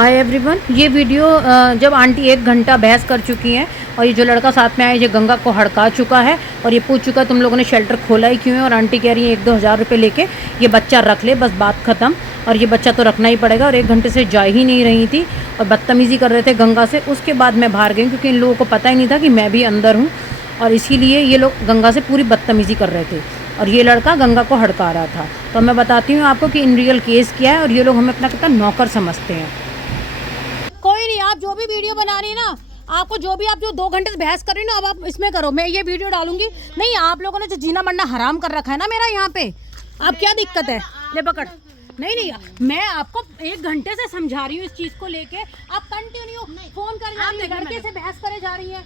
Hi everyone, ये video जब aunty 1 घंटा बहस कर चुकी हैं और ये जो लड़का साथ में आया ये गंगा को हड़का चुका है और ये पूछ चुका तुम लोगों ने शेल्टर खोला ही क्यों है, और आंटी कह रही है 1-2 हज़ार रुपये लेके ये बच्चा रख ले, बस बात ख़त्म। और ये बच्चा तो रखना ही पड़ेगा और 1 घंटे से जा ही नहीं रही थी और बदतमीज़ी कर रहे थे गंगा से। उसके बाद मैं बाहर गई क्योंकि इन लोगों को पता ही नहीं था कि मैं भी अंदर हूँ और इसीलिए ये लोग गंगा से पूरी बदतमीज़ी कर रहे थे और ये लड़का गंगा को हड़का रहा था। तो मैं बताती हूँ आपको कि इन रियल केस क्या है और ये लोग हमें अपना कितना नौकर समझते हैं। कोई नहीं, आप जो भी वीडियो बना रही है ना, आपको जो भी आप जो 2 घंटे से बहस कर रही हो ना, अब आप इसमें करो, मैं ये वीडियो डालूंगी नहीं। आप लोगों ने जो जीना मरना हराम कर रखा है ना मेरा यहाँ पे, अब क्या दिक्कत है? ले पकड़। नहीं, मैं आपको 1 घंटे से समझा रही हूँ इस चीज को लेके, आप कंटिन्यू फोन कर रही हैं, लड़के से बहस करे जा रही है।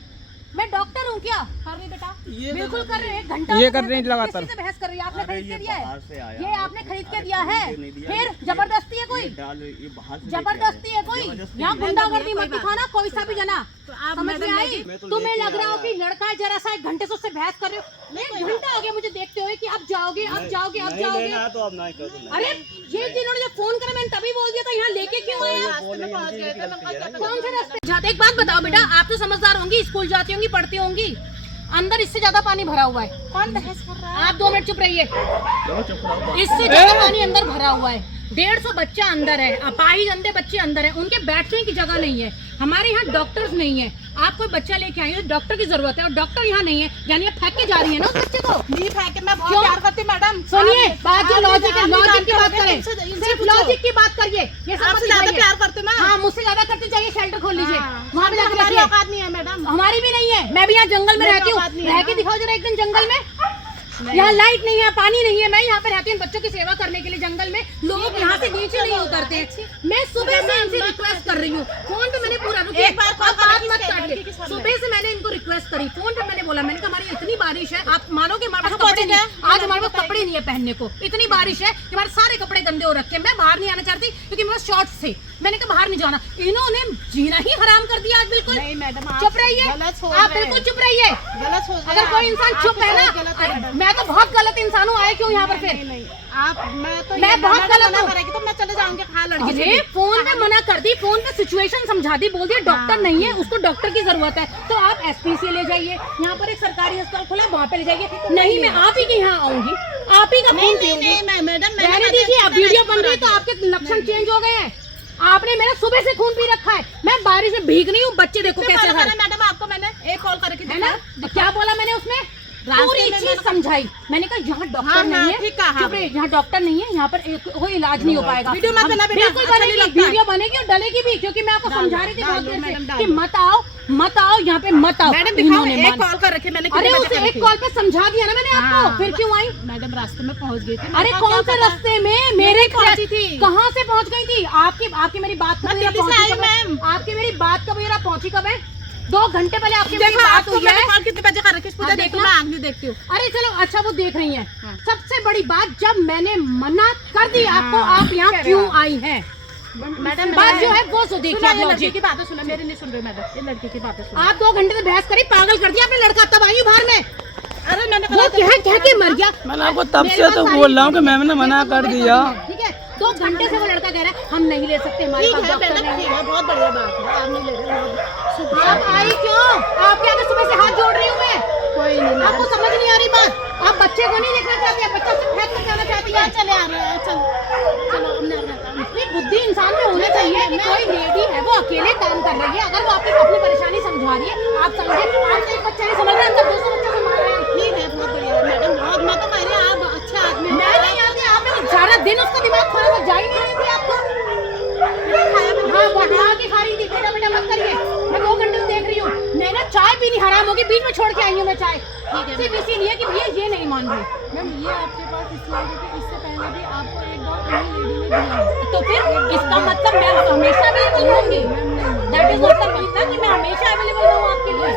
मैं डॉक्टर हूँ क्या? कर रही बेटा, बिल्कुल कर रहे हैं। 1 घंटा ये कर रहे हैं लगातार। से बहस कर रही है। आपने खरीद के दिया है, ये आपने खरीद के दिया है, फिर जबरदस्ती है कोई? जबरदस्ती है कोई? यहाँ गुंडागर्दी मत दिखाना कोई सा भी जना, समझ में आई? तुम्हें लग रहा हो कि लड़का है, जरा सा 1 घंटे से उससे बहस कर रहे हो। 1 घंटा हो गया मुझे देखते हुए कि अब जाओगे, अब जाओगे, अब जाओगे। अरे ये जिन्होंने जो फोन करा मैंने तभी बोल दिया था, यहाँ लेके क्यों आए? कौन से रास्ते जाते? एक बात बताओ बेटा, आप तो समझदार होंगी, स्कूल जाती होंगी, पढ़ती होंगी, अंदर इससे ज्यादा पानी भरा हुआ है। कौन बहस कर रहा है? आप 2 मिनट चुप रहिए। इससे ज्यादा पानी अंदर भरा हुआ है। 150 बच्चा अंदर है, अपाहिज अंधे बच्चे अंदर है, उनके बैठने की जगह नहीं है। हमारे यहाँ डॉक्टर्स नहीं है। आप कोई बच्चा लेके आई हो, डॉक्टर की जरूरत है और डॉक्टर यहाँ नहीं है, यानी फेंक के जा रही है ना उस बच्चे को। नहीं फेंके, मैं बहुत प्यार करती हूं मैडम। सुनिए बात, जो लॉजिक है, लॉजिक की बात करें, सिर्फ लॉजिक की बात करिए। ये सबसे ज्यादा प्यार करते हैं। हाँ, मुझसे ज्यादा करते जाइए, शेल्टर खोल लीजिए। वहाँ पे जाकर हमारी औकात नहीं है मैडम। हमारी भी नहीं है, मैं भी यहाँ जंगल में रहती हूँ। रह के दिखाओ जरा एक दिन जंगल में। यहाँ लाइट नहीं है, पानी नहीं है, मैं यहाँ पे रहती हूँ बच्चों की सेवा करने के लिए जंगल में। लोग यहाँ से नीचे नहीं उतरते हैं। मैं सुबह से इनसे रिक्वेस्ट कर रही हूँ, फोन पे मैंने पूरा बात मत काटिए। सुबह से मैंने इनको रिक्वेस्ट करी, फोन पे मैंने बोला, मैंने कहा हमारी इतनी बारिश है, आप मानोगे हमारे पास कपड़े नहीं, आज हमारे पास कपड़े नहीं है पहनने को। इतनी बारिश है कि हमारे सारे कपड़े गंदे हो रखे हैं। मैं बाहर नहीं आना चाहती क्योंकि मेरे शॉर्ट्स थे, मैंने कहा बाहर नहीं जाना। इन्होंने जीना ही हराम कर दिया आज। बिल्कुल नहीं मैडम, चुप रहिए, आप बिल्कुल चुप रहिए। अगर कोई इंसान चुप है ना, मैं तो बहुत गलत इंसान हूँ, आए क्यों यहाँ पर? फिर आप मैं बहुत गलत हूँ, तो मैं चले जाऊंगी। हाँ लड़की अरे फोन पे मना कर दी, फोन पे सिचुएशन समझा दी, बोल दिया डॉक्टर नहीं है, उसको डॉक्टर की जरूरत है तो आप एसपी से ले जाइए। यहाँ पर एक सरकारी अस्पताल खुला है, वहाँ पे ले जाइए। नहीं, मैं आप ही के यहाँ आऊंगी, आप ही का फोन पीऊंगी। मैडम रहने दीजिए, अब वीडियो बन रही है तो आपके लक्षण चेंज हो गए हैं। आपने मेरा सुबह से खून पी रखा है, मैं बारिश में भीग रही हूँ, बच्चे देखो कैसे। मैडम आपको मैंने एक कॉल करके है ना, क्या बोला मैंने उसमें? पूरी चीज समझाई। मैंने कहा यहाँ डॉक्टर नहीं है, चुप रहिए, यहाँ डॉक्टर नहीं है, यहाँ पर कोई इलाज नहीं हो पाएगा। वीडियो मत बना बेटा, बिल्कुल बनेगी, वीडियो बनेगी और डलेगी भी, क्योंकि मैं आपको समझा रही थी बहुत देर से कि मत आओ, मत आओ यहाँ पे, मत आओ। मैडम दिखाओ, एक कॉल कर रखे मैंने। अरे उसे एक कॉल पे समझा दिया ना मैंने आपको, फिर क्यों आई? मैडम रास्ते में पहुंच गई थी। अरे कौन से रास्ते में? मेरे पहुंची थी। कहाँ से पहुंच गई थी? आपकी मेरी बात कब? आपकी मेरी बात कब? मेरा पहुंची कब है? 2 घंटे पहले आपकी मेरी बात हुई है। कितने बजे कर रखी? मैं आग नहीं देखती हूँ। अरे चलो अच्छा, वो देख रही हैं। सबसे बड़ी बात, जब मैंने मना कर दी आपको, आप यहाँ क्यों आई हैं? मैडम बात जो है वो सो देखिए। लड़की की बातें सुनो, मेरी नहीं सुन रही मैडम, ये लड़की की बातें सुनो। आप 2 घंटे से बहस करी, पागल कर दिया आपने। लड़का तब आई बाहर में, अरे मैंने वो कह के मर गया। मैंने आपको तब से तो बोल रहा हूँ कि मैम ने मना कर दिया। ठीक है, 2 घंटे से वो लड़का कह रहा है हम नहीं ले सकते, हमारे पास डॉक्टर नहीं है। बहुत बढ़िया बात है, आप नहीं ले रहे। आप आई क्यों? आपके आगे सुबह से हाथ जोड़ रही हूँ मैं। कोई नहीं, आपको समझ नहीं आ रही बात? आप बच्चे को नहीं देखना चाहती है, बच्चा से फेंक कर जाना चाहती है। चले आ रहे हैं, चलो हमने इतनी बुद्धि इंसान में होनी चाहिए कि कोई लेडी है वो अकेले काम कर रही है, अगर वो आपकी अपनी परेशानी समझा रही है, आप समझे। आप एक बच्चा नहीं समझ रहे, अंदर 200 बच्चे संभाल रहे हैं। ठीक है, बहुत बढ़िया मैडम, बहुत। मैं तो कह रही हूँ आप अच्छा आदमी। मैं नहीं आती, आपने सारा दिन उसका दिमाग खा रहा, जा ही नहीं रही थी आपको। हाँ, बढ़ा के खा रही थी। बेटा बेटा मत करिए, मैं 2 घंटे से देख रही हूँ। मैं ना चाय पीनी हराम होगी, बीच में छोड़ के आई हूँ मैं चाय। सिर्फ इसीलिए कि भैया ये नहीं मान रही। मैम ये आपके पास इसलिए कि इससे पहले भी आपको एक बार उन्हीं लेडी ने दिया है। तो फिर इसका मतलब मैं हमेशा अवेलेबल रहूंगी। That is not the meaning कि मैं हमेशा अवेलेबल रहूं आपके लिए।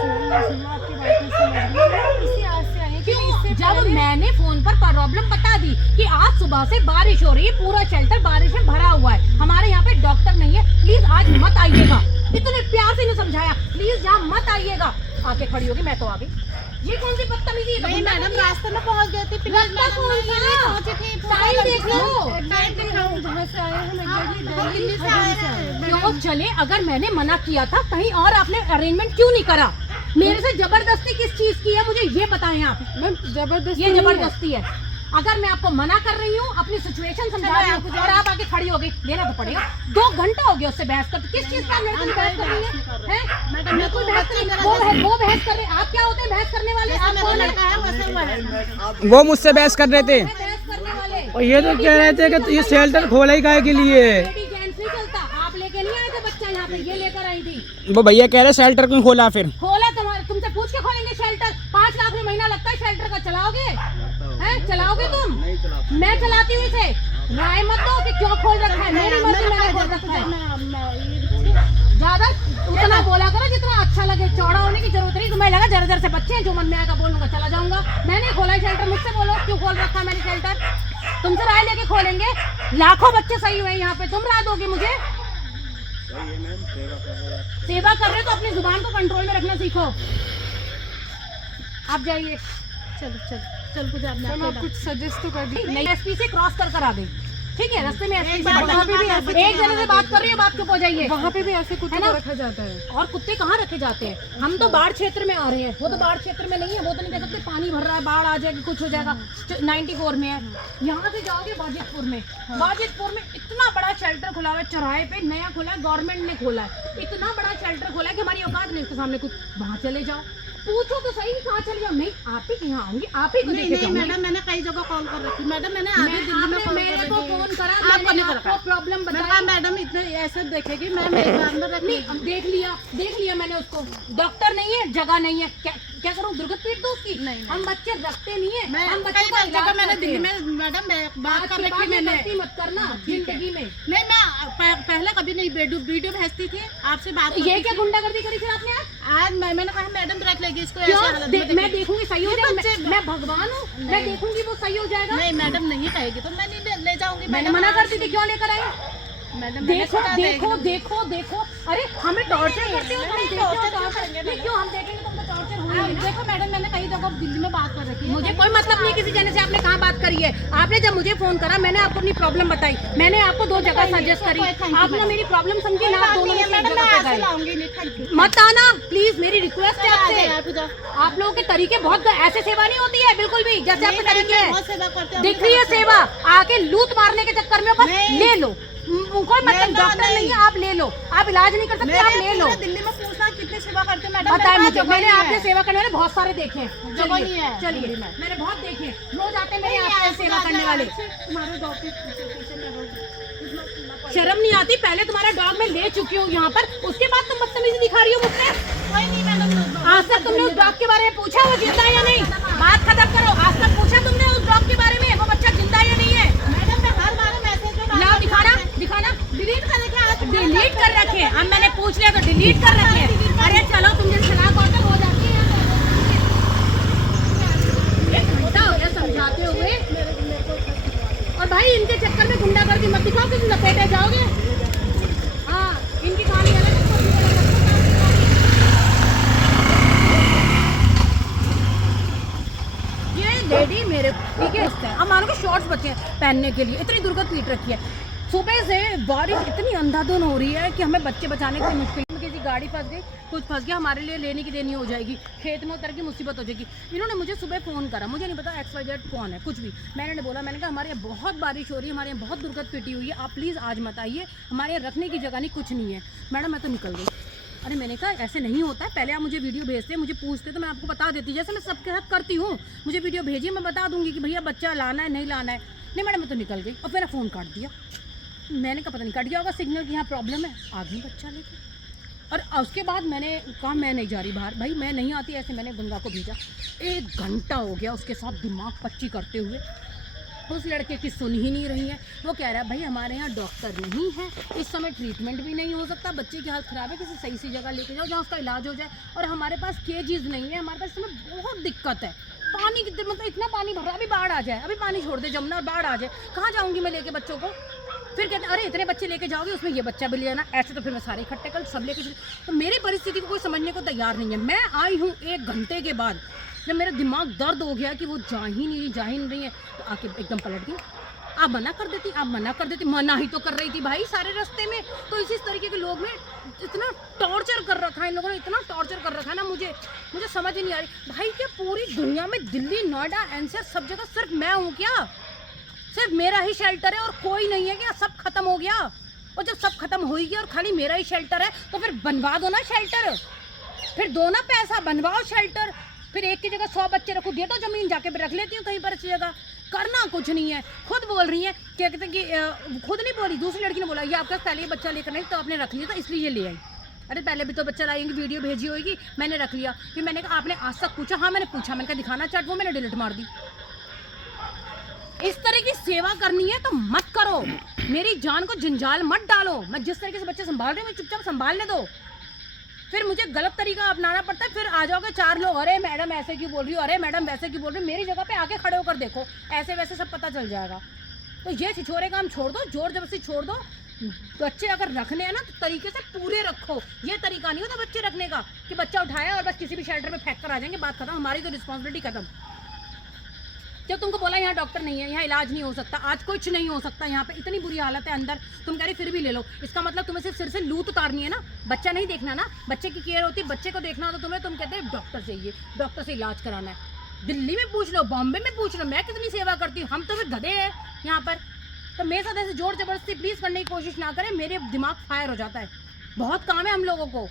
जब मैंने फोन पर प्रॉब्लम बता दी कि आज सुबह से बारिश हो रही है, पूरा शेल्टर बारिश में भरा हुआ है, हमारे यहाँ पे डॉक्टर नहीं है, प्लीज आज मत आइएगा। इतने प्यार से इन्हें समझाया, प्लीज यहाँ मत आइएगा। आके खड़ी होगी, मैं तो आ गई। ये कौन सी बदतमीजी है? नहीं मैडम, रास्ते में पहुंच गए थे। रास्ता कौन सा? साइन देख लो। जहाँ से आए हम एग्जैक्टली दिल्ली से आए हैं। क्यों चले? अगर मैंने मना किया था कहीं और आपने अरेंजमेंट क्यों नहीं करा? मेरे से जबरदस्ती किस चीज की है मुझे ये बताएं आप। मैम जबरदस्ती, ये जबरदस्ती है। अगर मैं आपको मना कर रही हूँ, अपनी सिचुएशन समझा रही हूँ और आप आके खड़ी हो गई, लेना तो पड़ेगा। 2 घंटा हो गया उससे बहस करते। किस चीज का लड़की बहस कर रही है? मैडम मैं कोई बहस कर रही वो बहस कर रहे हैं। आप क्या होते हैं बहस करने वाले? आप कौन है? वो मुझसे बहस कर रहे थे बहस करने वाले और ये तो कह रहे थे कि ये शेल्टर खोला ही काहे के लिए। लेडी जेंट्स नहीं चलता। आप लेके नहीं आए थे बच्चा यहाँ पे, ये लेकर आई थी। वो भैया कह रहे शेल्टर क्यों खोला फिर। खोला तुम्हारे, तुमसे पूछ के खोलेंगे शेल्टर। 5 लाख में महीना लगता है शेल्टर का। चलाओगे? हैं चलाओगे तुम? मैं चलाती हूँ इसे। राय मत दो कि क्यों खोल रखा है। मेरी मर्जी, मैंने खोल रखा है। ज्यादा उतना बोला करो जितना अच्छा लगे। चौड़ा होने की जरूरत नहीं। तुम्हें लगा जरा से बच्चे हैं, जो मन में आएगा बोलूंगा, चला जाऊंगा। मैंने खोला है शेल्टर। मुझसे बोलो क्यों खोल रखा है मैंने शेल्टर। तुमसे राय लेके खोलेंगे। लाखों बच्चे सही हुए यहाँ पे, तुम राय दोगे मुझे? सेवा कर रहे तो अपनी जुबान को कंट्रोल में रखना सीखो। आप जाइए। चल कुछ आप कुछ सजेस्ट तो कर दी। नहीं, एसपी से क्रॉस कर आ गई। ठीक है, रास्ते में एसपी से एक जने से बात कर रही है, बात क्यों हो जाइए? वहाँ पे भी ऐसे कुत्ते को रखा जाता है। और कुत्ते कहाँ रखे जाते हैं? हम तो बाढ़ क्षेत्र में आ रहे हैं, वो तो बाढ़ क्षेत्र में नहीं है। वो तो नहीं कह सकते पानी भर रहा है, बाढ़ आ जाएगी, कुछ हो जाएगा। 94 में है। यहाँ से जाओगे बाजितपुर में। बाजितपुर में इतना बड़ा शेल्टर खुला हुआ है, चौराहे पे नया खोला है, गवर्नमेंट ने खोला है। इतना बड़ा शेल्टर खोला है कि हमारी औकात नहीं उसके सामने कुछ। वहाँ चले जाओ, पूछो तो सही कहाँ चले जाओ। नहीं, आप ही के यहाँ आऊंगी, आप ही को देखे जाऊंगी। मैडम मैंने कई जगह कॉल कर रखी। मैडम मैंने आगे दिल्ली में मेरे को फोन करा, आपको नहीं करा। प्रॉब्लम मैंने बताया। कहा मैडम इतने ऐसे देखेगी, मैम एक बार में रख ली। देख लिया मैंने उसको। डॉक्टर नहीं है, जगह नहीं है, क्या करूँ? दुर्गत पीट दो उसकी? नहीं, हम बच्चे रखते नहीं है। हम बच्चों का इलाज मैंने करते दिल्ली हैं। में मैडम बात कर रखी। मैंने मैंने मत करना जिंदगी में। नहीं, मैं पहले कभी नहीं वीडियो भेजती थी आपसे बात। ये क्या गुंडागर्दी करी थी आपने? आज मैंने कहा मैडम रख लेगी इसको ऐसे हालत में। मैं देखूंगी सही हो जाएगा। मैं भगवान हूँ, मैं देखूंगी वो सही हो जाएगा। नहीं मैडम नहीं कहेगी तो मैं नहीं ले जाऊंगी। मैंने मना करती थी, क्यों लेकर आई? मैडम देखो देखो देखो देखो। अरे हमें टॉर्चर करते हो तुम। देखो क्यों हम देखेंगे तुम तो टॉर्चर हुई। देखो मैडम मैंने कई जगह दिल्ली में बात कर रखी है। मुझे कोई मतलब नहीं किसी जने से आपने कहाँ बात करी है। आपने जब मुझे फोन करा, मैंने आपको अपनी प्रॉब्लम बताई। मैंने आपको 2 जगह सजेस्ट करी। आप ना मेरी प्रॉब्लम समझी ना, आप दोनों ने एक जगह पे गए। मत आना प्लीज, मेरी रिक्वेस्ट है आपसे। आप लोगों के तरीके बहुत ऐसे सेवा नहीं होती है बिल्कुल भी, जैसे आपके तरीके हैं। दिख रही है सेवा, आके लूट मारने के चक्कर में बस ले लो। कोई मतलब डॉक्टर नहीं है, आप ले लो। आप इलाज नहीं कर सकते, आप ले लो। दिल्ली में पूछना कितनी सेवा करते मैडम। बताए मुझे, मैंने आपने सेवा करने वाले बहुत सारे देखे हैं। जगह नहीं है। चलिए, मैंने बहुत देखे, रोज आते हैं मेरे यहाँ सेवा करने वाले। तुम्हारे डॉक्टर शर्म नहीं आती? पहले तुम्हारा डॉग मैं ले चुकी हूँ यहाँ पर, उसके बाद तुम बदतमीजी दिखा रही हो मुझसे। कोई नहीं मैडम। आज तक तुमने उस डॉग के बारे में पूछा वो जिंदा है या नहीं? बात खत्म करो। आज तक पूछा तुमने उस डॉग के बारे में, वो बच्चा जिंदा है या नहीं है? मैडम मैं हर बार मैसेज में लाओ दिखाना। डिलीट करने के आज डिलीट कर रखे हैं। अब मैंने पूछ लिया तो डिलीट कर रखे हैं। अरे चलो, तुम जैसे सलाह कौन हो जाती है। एक घंटा हो गया समझाते हुए, और भाई इनके चक्कर में गुंडागर्दी मत दिखाओ, किसी लपेटे जाओगे। हाँ, इनकी कहानी अलग है। ये लेडी मेरे ठीक है, अब मानो कि शॉर्ट्स बचे हैं पहनने के लिए, इतनी दुर्गत पीट रखी है। सुबह से बारिश इतनी अंधाधुंध हो रही है कि हमें बच्चे बचाने की मुश्किल। किसी गाड़ी फंस गई, कुछ फंस गया, हमारे लिए लेने की देनी हो जाएगी, खेत में उतर की मुसीबत हो जाएगी। इन्होंने मुझे सुबह फ़ोन करा, मुझे नहीं पता XYZ कौन है, कुछ भी। मैंने बोला, मैंने कहा हमारे यहाँ बहुत बारिश हो रही है, हमारे यहाँ बहुत दुर्गत पिटी हुई है, आप प्लीज़ आज मत आइए, हमारे यहाँ रखने की जगह नहीं, कुछ नहीं है। मैडम मैं तो निकल गई। अरे मैंने कहा ऐसे नहीं होता है, पहले आप मुझे वीडियो भेजते, मुझे पूछते तो मैं आपको बता देती, जैसे मैं सबके साथ करती हूँ। मुझे वीडियो भेजिए, मैं बता दूँगी कि भैया बच्चा लाना है नहीं लाना है। नहीं मैडम मैं तो निकल गई, और मेरा फ़ोन काट दिया। मैंने कहा पता नहीं कट गया होगा सिग्नल की, यहाँ प्रॉब्लम है, आ गई बच्चा लेके। और उसके बाद मैंने कहा मैं नहीं जा रही बाहर, भाई मैं नहीं आती ऐसे। मैंने गंगा को भेजा। 1 घंटा हो गया उसके साथ दिमाग पच्ची करते हुए। उस लड़के की सुन ही नहीं रही है। वो कह रहा है भाई हमारे यहाँ डॉक्टर नहीं है, इस समय ट्रीटमेंट भी नहीं हो सकता, बच्चे की हालत ख़राब है, किसी सही सी जगह लेके जाओ जहाँ उसका इलाज हो जाए। और हमारे पास केजीज नहीं है, हमारे पास इस समय बहुत दिक्कत है। पानी की मतलब इतना पानी भर रहा है, अभी बाढ़ आ जाए, अभी पानी छोड़ दे जमुना और बाढ़ आ जाए, कहाँ जाऊँगी मैं लेके बच्चों को? फिर कहते अरे इतने बच्चे लेके जाओगे, उसमें ये बच्चा भी ले जाना, ऐसे तो फिर मैं सारे इकट्ठे कर सब लेके। तो मेरी परिस्थिति को कोई समझने को तैयार नहीं है। मैं आई हूँ 1 घंटे के बाद, जब मेरा दिमाग दर्द हो गया कि वो जा ही नहीं रही है, तो आके एकदम पलट गई। आप मना कर देती, मना ही तो कर रही थी भाई सारे रास्ते में। तो इसी तरीके के लोग में इतना टॉर्चर कर रखा है इन लोगों ने, इतना टॉर्चर कर रखा है ना, मुझे समझ ही नहीं आ रही भाई। क्या पूरी दुनिया में दिल्ली, नोएडा, एनसीआर सब जगह सिर्फ मैं हूँ क्या? सिर्फ मेरा ही शेल्टर है और कोई नहीं है क्या? सब खत्म हो गया? और जब सब खत्म हो ही गया और खाली मेरा ही शेल्टर है तो फिर बनवा दो ना शेल्टर, फिर दो ना पैसा, बनवाओ शेल्टर। फिर एक की जगह 100 बच्चे रखो, दे दो जमीन, जाके फिर रख लेती हूँ कहीं पर अच्छी जगह। करना कुछ नहीं है। खुद बोल रही है, क्या कहते हैं कि खुद नहीं बोली, दूसरी लड़की ने बोला ये आपका पहले ये बच्चा लेकर नहीं तो आपने रख लिया था इसलिए ये ले आई। अरे पहले भी तो बच्चा लाएंगे, वीडियो भेजी होगी, मैंने रख लिया। फिर मैंने कहा आपने आज तक पूछा? हाँ मैंने पूछा। मैंने कहा दिखाना चार्ट, वो मैंने डिलीट मार दी। इस तरह की सेवा करनी है तो मत करो, मेरी जान को जंजाल मत डालो। मैं जिस तरीके से बच्चे संभाल रही हूँ चुपचाप संभालने दो। फिर मुझे गलत तरीका अपनाना पड़ता है, फिर आ जाओगे 4 लोग, अरे मैडम ऐसे क्यों बोल रही हो, अरे मैडम वैसे क्यों बोल रही हो। मेरी जगह पे आके खड़े होकर देखो, ऐसे वैसे सब पता चल जाएगा। तो ये छिछोरे काम छोड़ दो, जोर जबरदस्ती छोड़ दो। बच्चे अगर रखने हैं ना तो तरीके से पूरे रखो। ये तरीका नहीं होता बच्चे रखने का कि बच्चा उठाया और बस किसी भी शेल्टर में फेंक कर आ जाएंगे, बात खत्म, हमारी तो रिस्पॉन्सिबिलिटी खत्म। जब तुमको बोला यहाँ डॉक्टर नहीं है, यहाँ इलाज नहीं हो सकता, आज कुछ नहीं हो सकता, यहाँ पे इतनी बुरी हालत है अंदर, तुम कह रही फिर भी ले लो, इसका मतलब तुम्हें सिर्फ सिर से लूट उतारनी है ना, बच्चा नहीं देखना ना। बच्चे की केयर होती है, बच्चे को देखना होता तुम्हें, तुम कहते हैं डॉक्टर चाहिए, डॉक्टर से इलाज कराना है। दिल्ली में पूछ लो, बॉम्बे में पूछ लो, मैं कितनी सेवा करती हूँ। हम तो फिर गधे हैं यहाँ पर। तो मेरे साथ ऐसे जोर जबरदस्ती प्लीज़ करने की कोशिश ना करें, मेरे दिमाग फायर हो जाता है। बहुत काम है हम लोगों को।